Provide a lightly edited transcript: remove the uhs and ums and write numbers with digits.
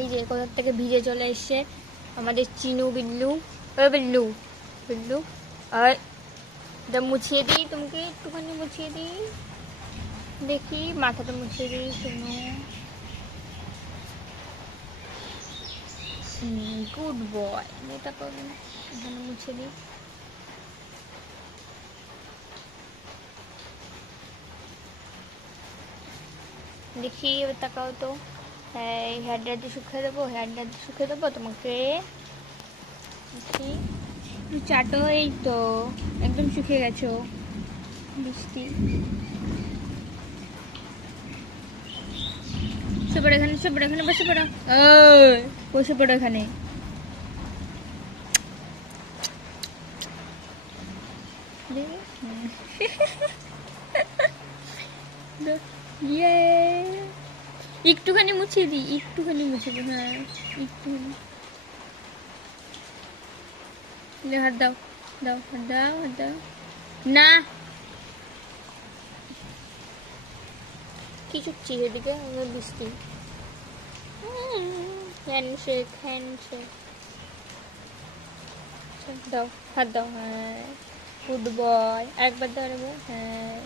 এই যে কোথা থেকে ভিজে চলে এসছে আমাদের চিনু বিল্লু। ও বিল্লু, বিল্লু আর এটা মুছিয়ে দিই, তোমাকে একটুখানি মুছিয়ে দিই, দেখি মাথাটা মুছিয়ে দিই। শোনো, গুড বয়, এটা করবেন, এখানে মুছে দিই। দেখি এবার তাকাও তো। হ্যাঁ, হেয়ার ড্রায়ার দিয়ে শুকিয়ে দেবো, হেয়ার ড্রায়ার দিয়ে শুকিয়ে দেবো তোমাকে। দেখি চাটো, এই তো একদম শুকিয়ে গেছো বৃষ্টি। বসে পড়ো এখানে, বসে পড়ো এখানে, বসে পড়ো, বসে পড়ো এখানে। ইয়ে, একটুখানি মুছিয়ে দিই, একটুখানি মুছে দিই, হ্যাঁ একটুখানি। হাত দাও, দাও হাত দাও, হাত দাও না। কি চুপছি এদিকে, আমার বৃষ্টি। Handshake, handshake. দাও হাত দাও, হ্যাঁ গুড বয়, একবার দাও, হ্যাঁ